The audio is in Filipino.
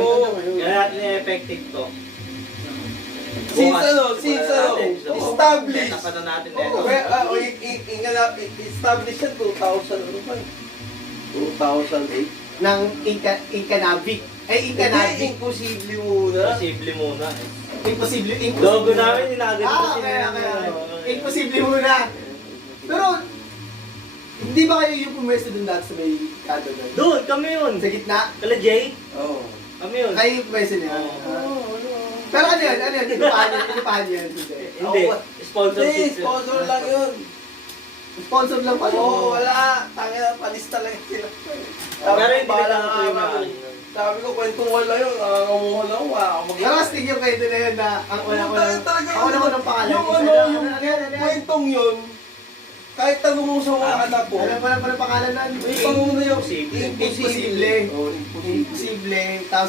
mo. Kaya natin effective to. Since established. Napatan natin Oh, established yan 2000, ano ba? 2008. Ng Incanavic. Ay, Hindi, Incanavic. imposible muna. Posible muna. Imposible. Logo namin inagad Kaya. Imposible muna. Pero, hindi ba kayo yung pumwesto dun dati sa may kado doon? Doon, kami yun. Sa gitna? Kala Jay, Oo. kami yun. Kayo yung pumwesto niya? Pero ano yun? Inupahan niyo yun? Hindi, Hindi, sponsorship. sponsor lang yun. Sponsor lang pala. Oo, wala. Tangina, panis talaga sila. Pero hindi bahala lang ito yung ka. mga- Sabi ko, kwentong wala yun. Nakakamuha lang. Wala akong mag- Pero astig yung kwento na yun na ang unang pangalan. Yung kwentong yun, kahit tanong mo sa mga anak ko, Alam mo na pala pangalan nun? may panguna yung Imposible. Imposible. Oo, imposible. Imposible. Tapos